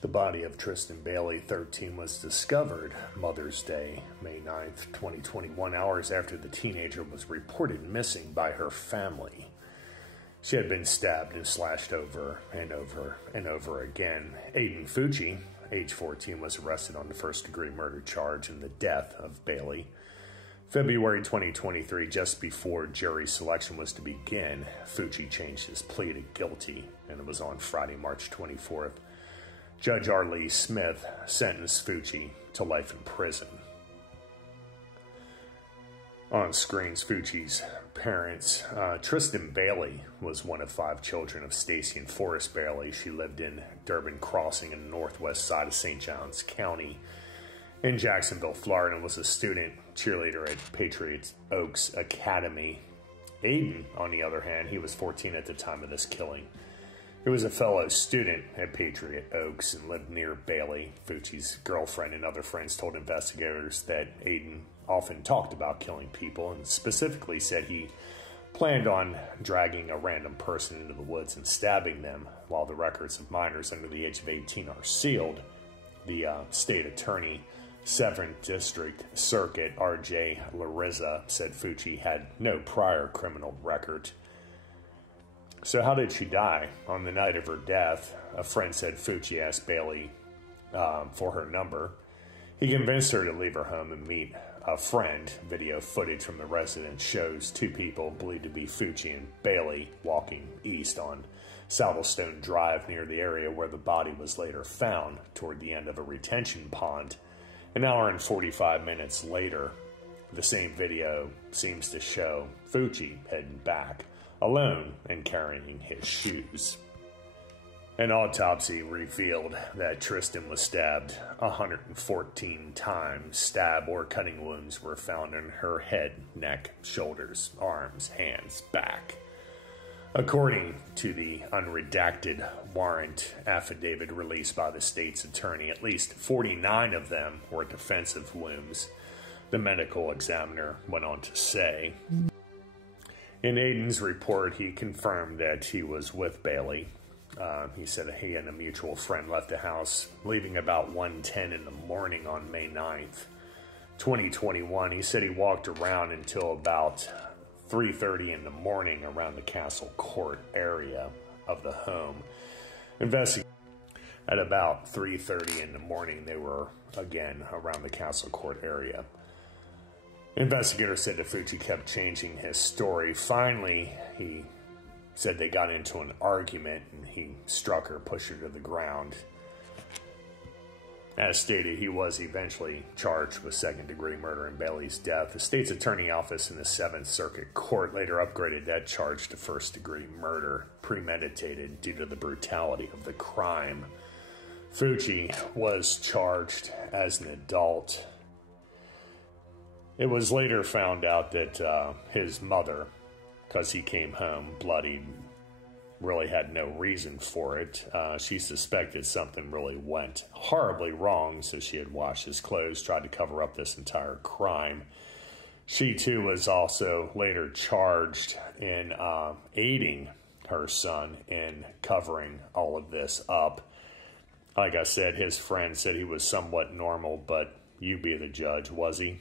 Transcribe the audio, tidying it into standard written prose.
The body of Tristan Bailey, 13, was discovered Mother's Day, May 9th, 2021, hours after the teenager was reported missing by her family. She had been stabbed and slashed over and over and over again. Aiden Fucci, age 14, was arrested on the first-degree murder charge in the death of Bailey. February 2023, just before jury selection was to begin, Fucci changed his plea to guilty, and it was on Friday, March 24th. Judge R. Lee Smith sentenced Fucci to life in prison. On screens, Fucci's parents. Tristan Bailey was one of 5 children of Stacy and Forrest Bailey. She lived in Durbin Crossing in the northwest side of St. Johns County in Jacksonville, Florida, and was a student cheerleader at Patriot Oaks Academy. Aiden, on the other hand, he was 14 at the time of this killing. He was a fellow student at Patriot Oaks and lived near Bailey. Fucci's girlfriend and other friends told investigators that Aiden often talked about killing people and specifically said he planned on dragging a random person into the woods and stabbing them. While the records of minors under the age of 18 are sealed, the state attorney, 7th District Circuit, R.J. Larissa, said Fucci had no prior criminal record. So how did she die? On the night of her death, a friend said Fucci asked Bailey for her number. He convinced her to leave her home and meet a friend. Video footage from the residence shows 2 people believed to be Fucci and Bailey walking east on Salvestone Drive near the area where the body was later found toward the end of a retention pond. An hour and 45 minutes later, the same video seems to show Fucci heading back, alone and carrying his shoes. An autopsy revealed that Tristan was stabbed 114 times. Stab or cutting wounds were found in her head, neck, shoulders, arms, hands, back. According to the unredacted warrant affidavit released by the state's attorney, at least 49 of them were defensive wounds, the medical examiner went on to say. In Aiden's report, he confirmed that he was with Bailey. He said he and a mutual friend left the house, leaving about 1:10 in the morning on May 9th, 2021. He said he walked around until about 3:30 in the morning around the Castle Court area of the home. At about 3:30 in the morning, they were again around the Castle Court area. Investigators said that Fucci kept changing his story. Finally, he said they got into an argument and he struck her, pushed her to the ground. As stated, he was eventually charged with second-degree murder in Bailey's death. The state's attorney office in the 7th Circuit Court later upgraded that charge to first-degree murder, premeditated due to the brutality of the crime. Fucci was charged as an adult. It was later found out that his mother, because he came home bloodied, really had no reason for it. She suspected something really went horribly wrong, so she had washed his clothes, tried to cover up this entire crime. She, too, was also later charged in aiding her son in covering all of this up. Like I said, his friend said he was somewhat normal, but you be the judge, was he?